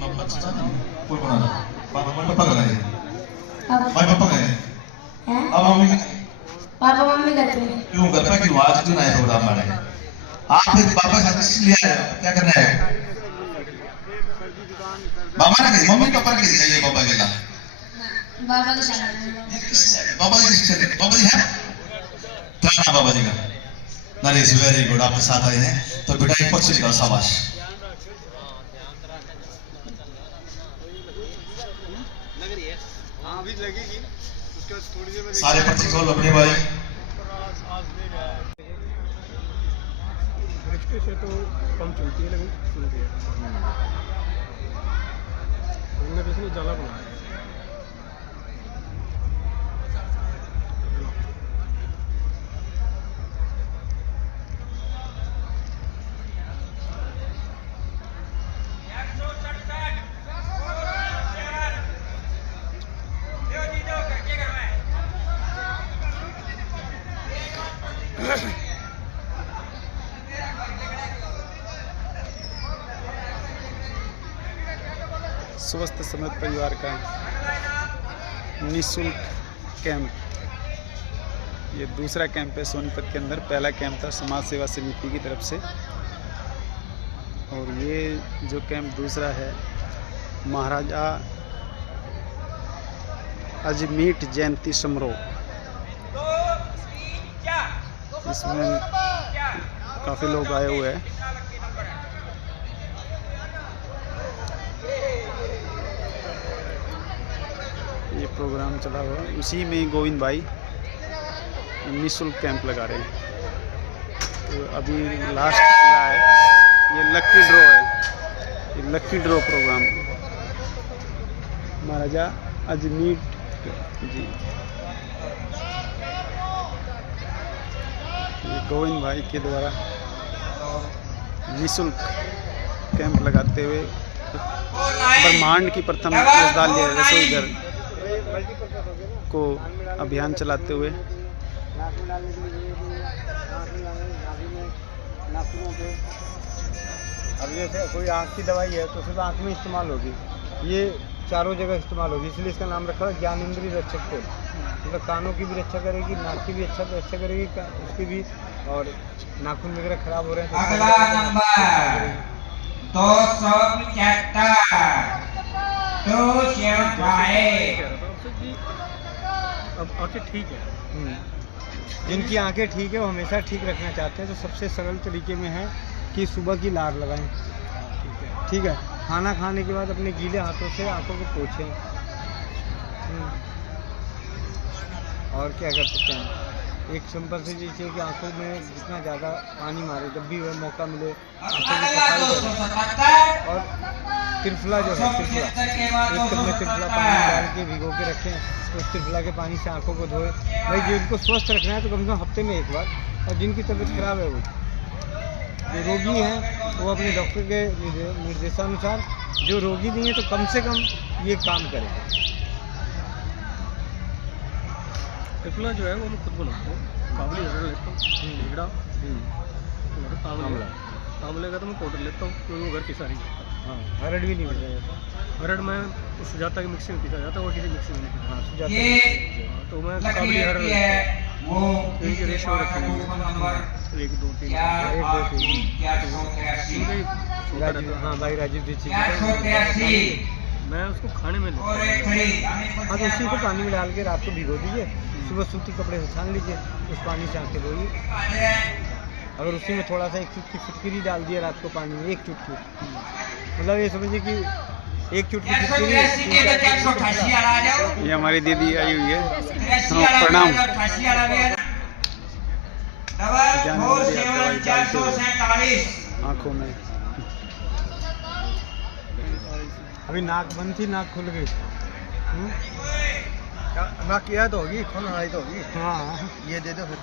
मम्मा कोई बना पापा का है भाई पापा का है अब मम्मी पापा मम्मी घर पे क्यों घर पे क्यों आज क्यों आए प्रोग्राम में आप फिर पापा के साथ इसलिए आए क्या करना है मामा ने कही मम्मी पापा ने कही पापा के साथ बाबा के साथ बाबा जी है क्या नाम बाबा जी का नरेश वेरी गुड आपके साथ आए हैं तो बेटा एक पर्ची निकाल शाबाश हाँ अभी लगेगी उसके बाद थोड़ी देर में सारे पर्ची खोल अपने भाई रिश्ते से तो कम चलती है लेकिन चलती है हमने किसी ने जाला बनाया स्वस्थ समृद्ध परिवार का निःशुल्क कैंप ये दूसरा कैंप है सोनीपत के अंदर। पहला कैंप था समाज सेवा समिति की तरफ से और ये जो कैंप दूसरा है महाराजा अजमीत जयंती समारोह, इसमें काफ़ी लोग आए हुए हैं। ये प्रोग्राम चला हुआ है, उसी में गोविंद भाई निःशुल्क कैंप लगा रहे हैं। तो अभी लास्ट चला है, ये लक्की ड्रॉ है, ये लक्की ड्रॉ प्रोग्राम महाराजा अजमीत जी, ये गोविंद भाई के द्वारा निःशुल्क कैंप लगाते हुए ब्रह्मांड की प्रथम रसोई घर को अभियान चलाते हुए अब जैसे कोई आँख की दवाई है तो सिर्फ आँख में इस्तेमाल होगी, ये चारों जगह इस्तेमाल होगी, इसलिए इसका नाम रखा है ज्ञान इंद्रिय रक्षक तेल। मतलब कानों की भी रक्षा करेगी, नाक की भी रक्षा करेगी, उसकी भी, और नाखून वगैरह खराब हो रहे हैं तो अगला नंबर 275 अब आंखें ठीक है। जिनकी आंखें ठीक है वो हमेशा ठीक रखना चाहते हैं, तो सबसे सरल तरीके में है कि सुबह की लार लगाएं। ठीक है, खाना खाने के बाद अपने गीले हाथों से आंखों को पोंछें। और क्या कर सकते हैं, एक सिंपल से जैसे कि आंखों में जितना ज़्यादा पानी मारे, जब भी वह मौका मिले आंखों की सफाई करें। और त्रिफला जो है, त्रिफला एक कप में त्रिफला पानी डाल के भिगो के रखें, तो उस त्रिफला के पानी से आंखों को धोए। भाई जिनको स्वस्थ रखना है तो कम से कम हफ्ते में एक बार, और जिनकी तबीयत खराब है वो जो रोगी हैं वो अपने डॉक्टर के निर्देशानुसार, जो रोगी नहीं है तो कम से कम ये काम करें। टिपला जो है वो मैं खुद बनाता हूँ, काबुली हरड़ लेता हूँ, ढीगड़ा आंवले का तो मैं पाउडर लेता हूँ क्योंकि वो घर की सारी। हाँ, हरड़ भी नहीं मिल जाता, हरड़ में सुजाता की मिक्सी में पिसा जाता है और किसी मिक्सी में नहीं पिसा। हाँ सुजाता। ये तो मैं काबुली हरड़ वो रेशो रखेंगे 1 2 3 हाँ भाई राजीव जी ठीक है। 483 मैं उसको खाने में लेता हूँ। हाँ तो उसी को पानी में डाल के रात को भिगो दीजिए, सुबह सूती कपड़े से छान लीजिए, उस पानी से आंखें धोइए। अगर उसी में थोड़ा सा 1 चुटकी फिटकरी डाल दिया रात को पानी में, 1 चुटकी, मतलब ये समझिए कि 1 चुटकी फिटकरी। ये हमारी दीदी आई हुई है, प्रणाम। आँखों में अभी नाक बंद थी, नाक खुल गई। नाक किया तो होगी, खोल आई तो होगी। हाँ ये दे दो फिर।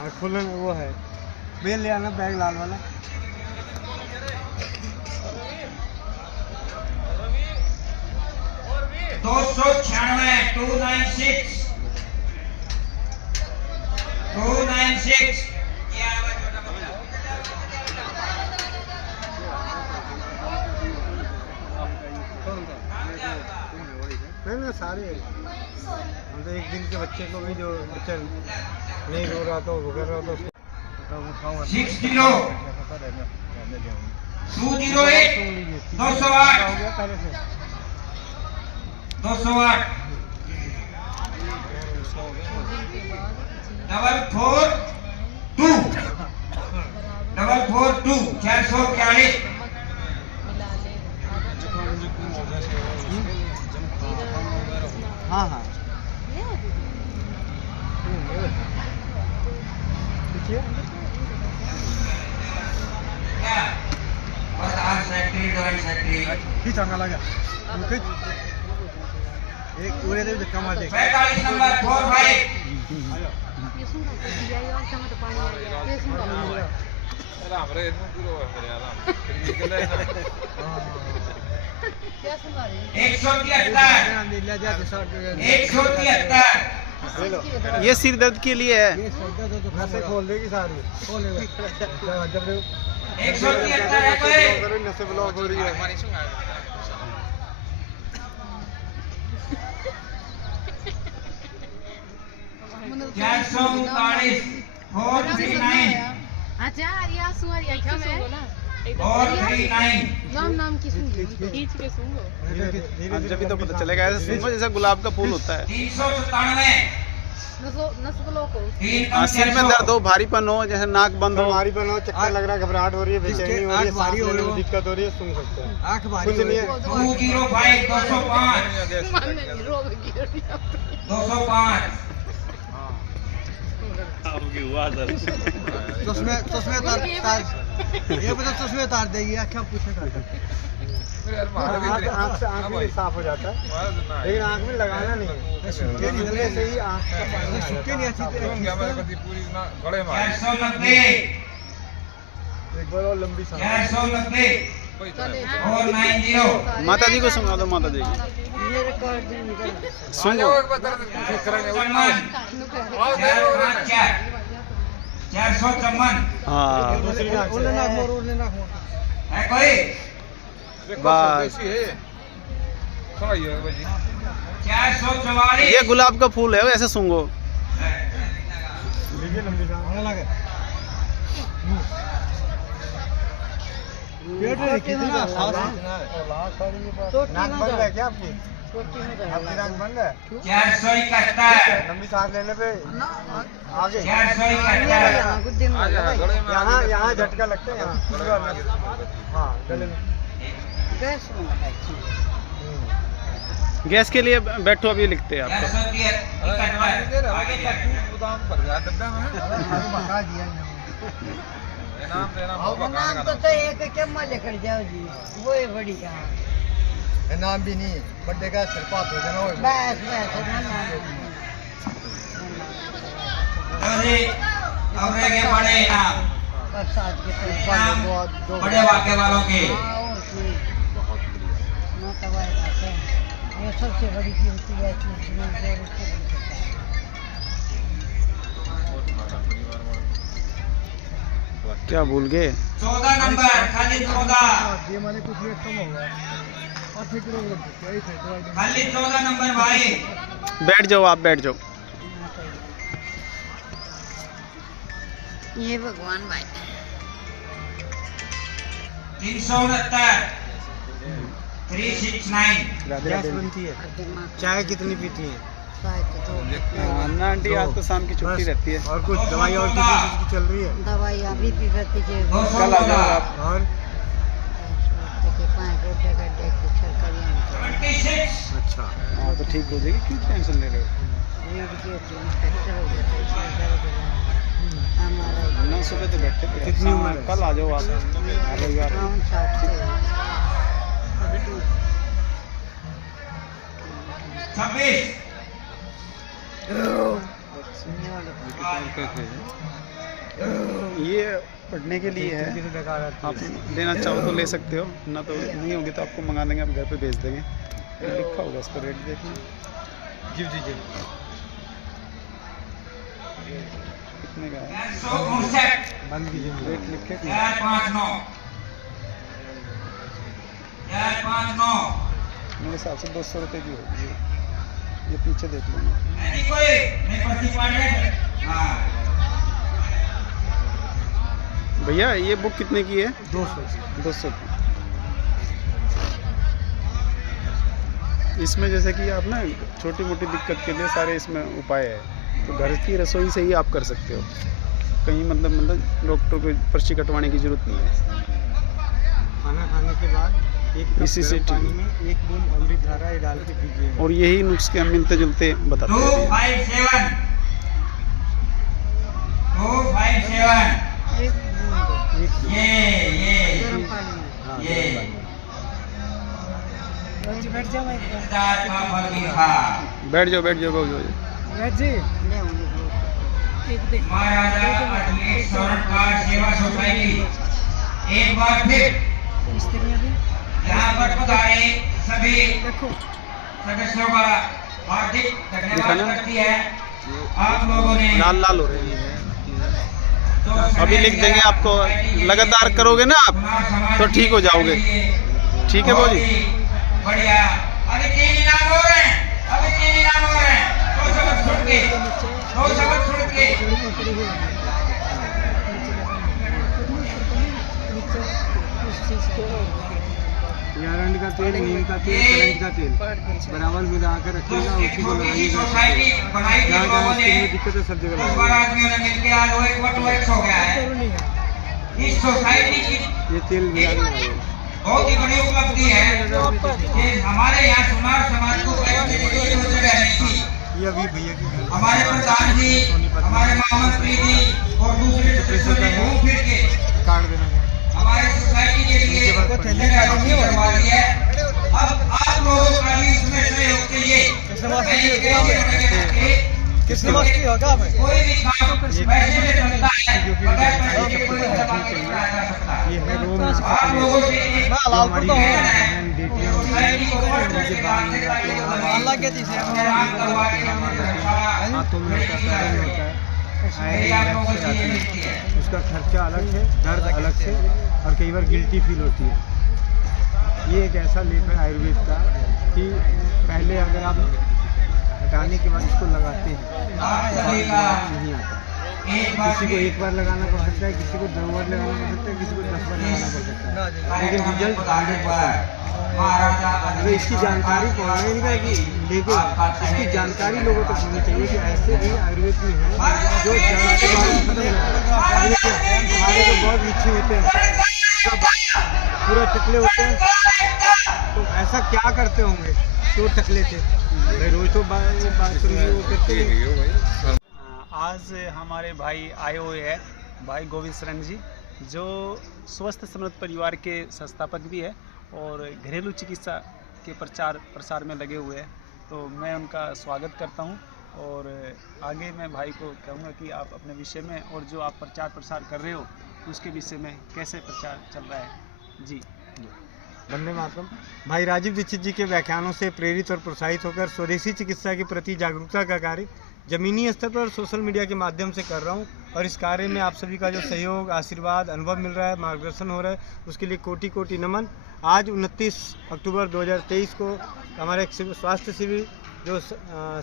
हाँ खुलने वो है, बेल ले आना बैग लाल वाला। 296 296 नहीं सारे हम तो एक दिन के बच्चे को भी जो बच्चा नहीं रो रहा तो रो रहा तो 60 208 208 हो गया पहले से 208 442 442 442 हाँ हाँ प्रधान सेक्रेटरी जॉइंट सेक्रेटरी चांगला लगा एक पूरे दिन धक्का मार दे 45 नंबर 45 173 ये सिर दर्द के लिए है। नसें खोल देगी सारी जब 173 है कोई नसें ब्लॉक हो रही है चार सौ 439 अच्छा या सुअर क्या मैं 439 नाम की सुन खींच के सुनो जब भी तो पता चलेगा। ऐसे सुनो जैसा गुलाब का फूल होता है। 397 नस्लों को सिर में दर्द हो, भारीपन हो, जैसे नाक बंद हो, भारी बनो, चक्कर लग रहा है, घबराहट हो रही है, बेचैनी हो रही है, सांस लेने में दिक्कत हो रही है, सुन सकते हैं। आँख भारी कुछ नहीं है। 205 205 चश्मे तार ये बता चश्मे तार देगी क्या पूछेगा आँख में साफ हो जाता है लेकिन आँख में लगाना नहीं है से ही आँख नहीं अच्छी 490 एक बार और लंबी सांस 490 और 90 माता जी को सुना दो। माता जी सुनो 454 हाँ है कोई बस 444 ये गुलाब का फूल है, ऐसे सूंघो। लंबी सांस कितना नाक बंद है क्या आपकी? आपकी नाक बंद है? 471 लंबी सांस लेने पे आगे 471 यहाँ झटका लगता है यहाँ हाँ गले में गैस के लिए बैठो, अभी लिखते हैं आपको। 471 आगे बता दिया नाम तो एक चम्मा लेकर जाओ जी वो है बड़ी कहाँ नाम भी नहीं बर्थडे का सिरपात हो जाना बस अरे अब रह गए बड़े इनाम बरसात के इनाम बड़े वाक्य वालों के ये सबसे बड़ी कीमती है क्या भूल गए? 14 नंबर खाली 14 ये माने कुछ रेट कम होगा और ठीक खाली 14 नंबर भाई बैठ जाओ, आप बैठ जाओ। ये भगवान भाई 369 369 गैस बनती है चाय कितनी पीती है ना आंटी, आज तो शाम की छुट्टी रहती है। और कुछ दवाई और किसी चीज की चल रही है दवाई अभी भी रहती है कल आ जाओ आप। और 5 रुपए का डेक की सरकारी 76 अच्छा हाँ तो ठीक हो जाएगी, क्यों टेंशन ले रहे हो? हमारा ना सुबह तो बैठते थे। कितनी उम्र है? कल आ जाओ आप रविवार। 26 ये पढ़ने के लिए है, किसी बेकार आती आप लेना चाहो तो ले सकते हो, ना तो नहीं होगी तो आपको मंगा देंगे, आप घर पे भेज देंगे। लिखा होगा उस पर, रेट देखना जी जी जी कितने का है, 459 बंद कीजिए रेट लिखे 459 459 मेरे हिसाब से 200 रुपये की होगी। ये पीछे देख लेना। नहीं कोई नहीं पट्टी पड़ रहे। हाँ भैया ये बुक कितने की है? 200 की। इसमें जैसे कि आप ना छोटी मोटी दिक्कत के लिए सारे इसमें उपाय है, तो घर की रसोई से ही आप कर सकते हो, कहीं मतलब डॉक्टर को पर्ची कटवाने की जरूरत नहीं है। खाना खाने के बाद एक इसी से गर्म पानी में 1 बूंद अमृतधारा ये डाल के पीजिए। और यही नुस्खे हम मिलते जुलते बताते हैं। 257 ये गर्म पानी में। हाँ, ये गर्म पानी में। बैठ जाओ इंतजार का फल मीठा। बैठ जाओ बाबू जी। महाराजा अजमेर स्वर्णकार सेवा सोसाइटी एक बार फिर यहाँ पर पधारे सभी सदस्यों का हार्दिक धन्यवाद करती है। आप लोगों ने लाल हो रहे हैं, अभी लिख देंगे आपको, लगातार करोगे ना आप तो ठीक हो जाओगे। ठीक है बाबू जी, बढ़िया। अभी 3 इनाम हो रहे हैं, अभी 3 इनाम हो रहे हैं। 2 शब्द छुट के, 2 शब्द छुट के। यारंड का तेल, नीम का तेल, कलंज का तेल बराबर मिला कर रखिएगा, उसी को लगाइएगा। सोसाइटी बनाई थी जहाँ लोगों जहाँ ने, स्किन में दिक्कत है सब जगह 10 लगाइएगा। आदमियों ने मिलकर आज वो एक बटुआ एक हो गया है। इस सोसाइटी की ये तेल मिला के लगाइएगा। बहुत ही बड़ी उपलब्धि है। ये हमारे यहाँ सुनार समाज को पैसे की कोई जगह नहीं थी। ये अभी भैया की हमारे प्रधान जी, हमारे महामंत्री जी और दूसरे सदस्यों ने घूम फिर के कार्ड देना है। हमारे सोसाइटी के लिए करवा दी है। अब आप लोगों का भी इसमें सहयोग चाहिए। किसने मस्ती होगा कोई भी काम पैसे से चलता है, बगैर पैसे के कोई धंधा नहीं चलाया जा सकता। ये है रोम आप लोगों से ये हमारी सोसाइटी को बढ़ के बात से काम करवा के हाथों में होता है, पैरों में होता है, मेरी आप लोगों से ये विनती है। उसका खर्चा अलग से, दर्द अलग से, और कई बार गिल्टी फील होती है। ये एक ऐसा लेप है आयुर्वेद का कि पहले अगर आप हटाने के बाद इसको लगाते हैं आप तो सभी का नहीं आता। एक बार किसी को 1 बार लगाना पड़ सकता है, किसी को 2 बार लगाना पड़ सकता है, किसी को 10 बार लगाना पड़ सकता है, लेकिन रिजल्ट 100%। महाराजा तो इसकी जानकारी पौराणिक है कि लेकिन इसकी जानकारी लोगों तक होनी चाहिए कि ऐसे भी आयुर्वेद में है जो जड़ के बाद खत्म हो जाता है। अभी देखिए, हमारे जो बहुत बिच्छू होते हैं पूरा टकले होते हैं, तो ऐसा क्या करते होंगे तो टकले थे भाई, रोज तो बात करते हैं। आज हमारे भाई आए हुए हैं, भाई गोविंद शरण जी, जो स्वस्थ समृद्ध परिवार के संस्थापक भी है और घरेलू चिकित्सा के प्रचार प्रसार में लगे हुए हैं। तो मैं उनका स्वागत करता हूं और आगे मैं भाई को कहूँगा कि आप अपने विषय में और जो आप प्रचार प्रसार कर रहे हो उसके विषय में कैसे प्रचार चल रहा है। जी वंदे मातरम। भाई राजीव दीक्षित जी के व्याख्यानों से प्रेरित और प्रोत्साहित होकर स्वदेशी चिकित्सा के प्रति जागरूकता का कार्य जमीनी स्तर पर सोशल मीडिया के माध्यम से कर रहा हूं, और इस कार्य में आप सभी का जो सहयोग, आशीर्वाद, अनुभव मिल रहा है, मार्गदर्शन हो रहा है, उसके लिए कोटि कोटि नमन। आज 29 अक्टूबर 2023 को हमारा एक स्वास्थ्य शिविर जो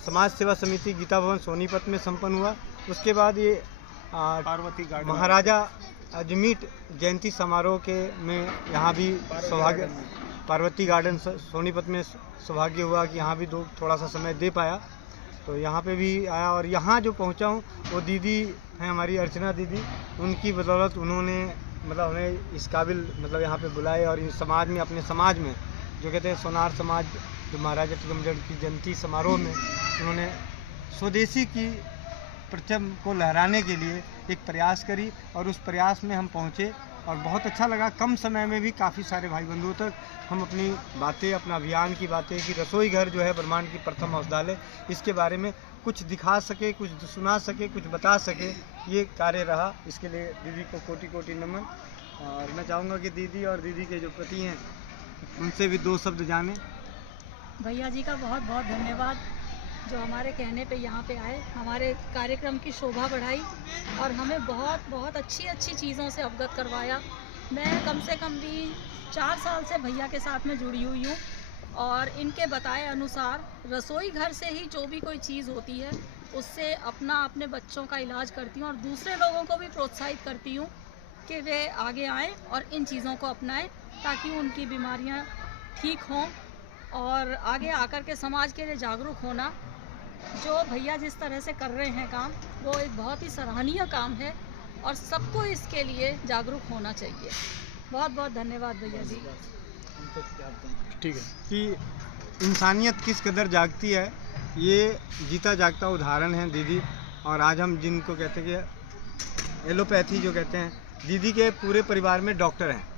समाज सेवा समिति गीता भवन सोनीपत में संपन्न हुआ। उसके बाद ये पार्वती गार्डन महाराजा अजमीर जयंती समारोह के में यहाँ भी सौभाग्य, पार्वती गार्डन सोनीपत में सौभाग्य हुआ कि यहाँ भी थोड़ा सा समय दे पाया, तो यहाँ पे भी आया। और यहाँ जो पहुँचा हूँ वो दीदी हैं हमारी अर्चना दीदी, उनकी बदौलत उन्होंने मतलब हमें इस काबिल मतलब यहाँ पे बुलाए, और इस समाज में, अपने समाज में जो कहते हैं सोनार समाज, जो महाराजा टीकमगढ़ की जयंती समारोह में उन्होंने स्वदेशी की परचम को लहराने के लिए एक प्रयास करी, और उस प्रयास में हम पहुँचे और बहुत अच्छा लगा। कम समय में भी काफ़ी सारे भाई बंधुओं तक हम अपनी बातें, अपना अभियान की बातें कि रसोई घर जो है ब्रह्मांड की प्रथम औषधालय, इसके बारे में कुछ दिखा सके, कुछ सुना सके, कुछ बता सके, ये कार्य रहा। इसके लिए दीदी को कोटि कोटि नमन। और मैं चाहूँगा कि दीदी और दीदी के जो पति हैं उनसे भी 2 शब्द जाने। भैया जी का बहुत बहुत धन्यवाद जो हमारे कहने पे यहाँ पे आए, हमारे कार्यक्रम की शोभा बढ़ाई और हमें बहुत बहुत अच्छी चीज़ों से अवगत करवाया। मैं कम से कम भी 4 साल से भैया के साथ में जुड़ी हुई हूँ और इनके बताए अनुसार रसोई घर से ही जो भी कोई चीज़ होती है उससे अपने बच्चों का इलाज करती हूँ और दूसरे लोगों को भी प्रोत्साहित करती हूँ कि वे आगे आएँ और इन चीज़ों को अपनाएं ताकि उनकी बीमारियाँ ठीक हों और आगे आकर के समाज के लिए जागरूक होना। जो भैया जिस तरह से कर रहे हैं काम, वो एक बहुत ही सराहनीय काम है और सबको इसके लिए जागरूक होना चाहिए। बहुत बहुत धन्यवाद भैया जी। ठीक है। कि इंसानियत किस कदर जागती है, ये जीता जागता उदाहरण है दीदी। और आज हम जिनको कहते हैं कि एलोपैथी जो कहते हैं, दीदी के पूरे परिवार में डॉक्टर हैं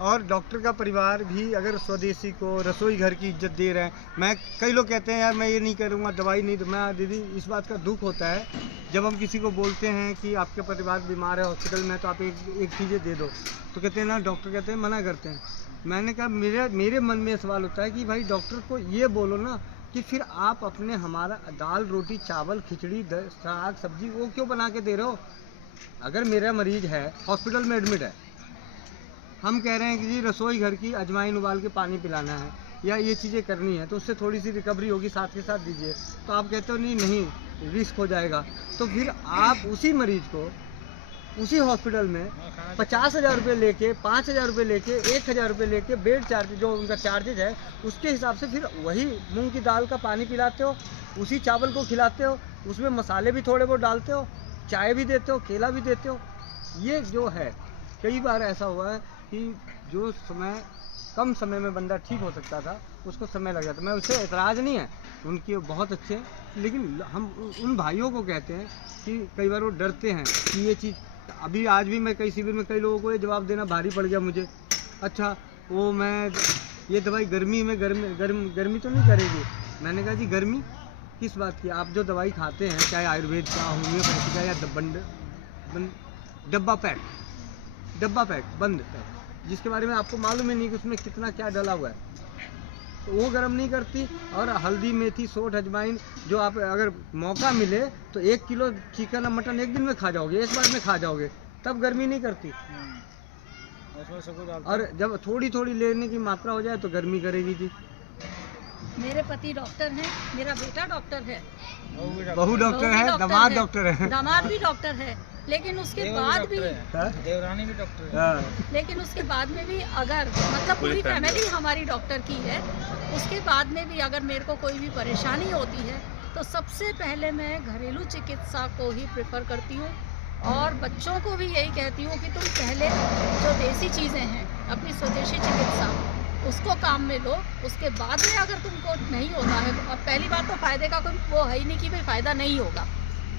और डॉक्टर का परिवार भी अगर स्वदेशी को रसोई घर की इज्जत दे रहे हैं। मैं कई लोग कहते हैं यार मैं ये नहीं करूँगा, दवाई नहीं, मैं दीदी इस बात का दुख होता है जब हम किसी को बोलते हैं कि आपके परिवार बीमार है हॉस्पिटल में तो आप एक चीज़ें दे दो, तो कहते हैं ना, डॉक्टर कहते हैं मना करते हैं। मैंने कहा मेरे मन में सवाल होता है कि भाई डॉक्टर को ये बोलो ना कि फिर आप अपने हमारा दाल रोटी चावल खिचड़ी साग सब्जी वो क्यों बना के दे रहे हो। अगर मेरा मरीज है हॉस्पिटल में एडमिट है, हम कह रहे हैं कि जी रसोई घर की अजवाइन उबाल के पानी पिलाना है या ये चीज़ें करनी है तो उससे थोड़ी सी रिकवरी होगी, साथ के साथ दीजिए, तो आप कहते हो नहीं रिस्क हो जाएगा। तो फिर आप उसी मरीज को उसी हॉस्पिटल में 50,000 रुपये लेके 5,000 रुपये लेके 1,000 रुपये लेके बेड चार्ज जो उनका चार्जेज है उसके हिसाब से फिर वही मूंग की दाल का पानी पिलाते हो, उसी चावल को खिलाते हो, उसमें मसाले भी थोड़े बहुत डालते हो, चाय भी देते हो, केला भी देते हो। ये जो है कई बार ऐसा हुआ है कि जो कम समय में बंदा ठीक हो सकता था उसको समय लग जाता। मैं उससे एतराज़ नहीं है, उनके बहुत अच्छे हैं, लेकिन हम उन भाइयों को कहते हैं कि कई बार वो डरते हैं कि ये चीज़। अभी आज भी मैं कई शिविर में कई लोगों को ये जवाब देना भारी पड़ गया मुझे, अच्छा वो मैं ये दवाई गर्मी में गर्मी तो नहीं करेगी। मैंने कहा जी गर्मी किस बात की, आप जो दवाई खाते हैं चाहे आयुर्वेद का होम्योपैथी का या डब्बा पैक बंद पैक जिसके बारे में आपको मालूम ही नहीं कि उसमें कितना क्या डला हुआ है, तो वो गर्म नहीं करती। और हल्दी मेथी सोंठ अजवाइन जो आप अगर मौका मिले तो 1 किलो चिकन और मटन एक दिन में खा जाओगे, एक बार में खा जाओगे, तब गर्मी नहीं करती। और जब थोड़ी थोड़ी लेने की मात्रा हो जाए तो गर्मी करेगी जी। मेरे पति डॉक्टर हैं, मेरा बेटा डॉक्टर है, बहू डॉक्टर है, दामाद डॉक्टर है, दामाद भी डॉक्टर है, लेकिन उसके बाद भी देवरानी भी डॉक्टर है। लेकिन उसके बाद में भी अगर मतलब पूरी फैमिली हमारी डॉक्टर की है, उसके बाद में भी अगर मेरे को कोई भी परेशानी होती है तो सबसे पहले मैं घरेलू चिकित्सा को ही प्रेफर करती हूँ और बच्चों को भी यही कहती हूँ कि तुम पहले जो देसी चीज़ें हैं अपनी स्वदेशी चिकित्सा उसको काम में लो, उसके बाद में अगर तुमको नहीं होता है तो अब पहली बात तो फ़ायदे का कोई वो है ही नहीं कि भाई फ़ायदा नहीं होगा,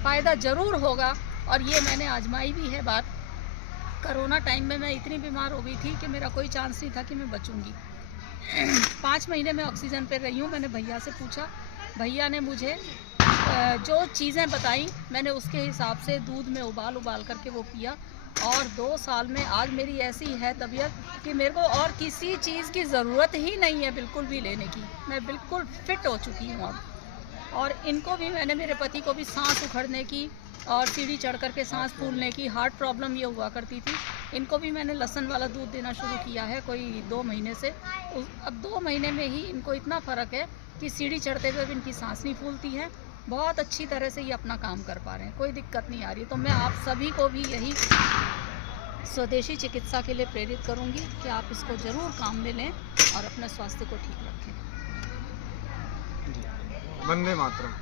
फ़ायदा ज़रूर होगा। और ये मैंने आजमाई भी है बात। कोरोना टाइम में मैं इतनी बीमार हो गई थी कि मेरा कोई चांस नहीं था कि मैं बचूंगी। 5 महीने में ऑक्सीजन पे रही हूँ। मैंने भैया से पूछा, भैया ने मुझे जो चीज़ें बताई मैंने उसके हिसाब से दूध में उबाल करके वो पिया और 2 साल में आज मेरी ऐसी है तबीयत कि मेरे को और किसी चीज़ की ज़रूरत ही नहीं है बिल्कुल भी लेने की। मैं बिल्कुल फिट हो चुकी हूँ अब। और इनको भी मैंने, मेरे पति को भी सांस उखड़ने की और सीढ़ी चढ़ कर के सांस फूलने की, हार्ट प्रॉब्लम ये हुआ करती थी, इनको भी मैंने लहसुन वाला दूध देना शुरू किया है कोई 2 महीने से। अब 2 महीने में ही इनको इतना फ़र्क है कि सीढ़ी चढ़ते हुए भी इनकी सांस नहीं फूलती है। बहुत अच्छी तरह से ये अपना काम कर पा रहे हैं, कोई दिक्कत नहीं आ रही। तो मैं आप सभी को भी यही स्वदेशी चिकित्सा के लिए प्रेरित करूंगी कि आप इसको ज़रूर काम में लें और अपने स्वास्थ्य को ठीक रखें। वंदे मातरम।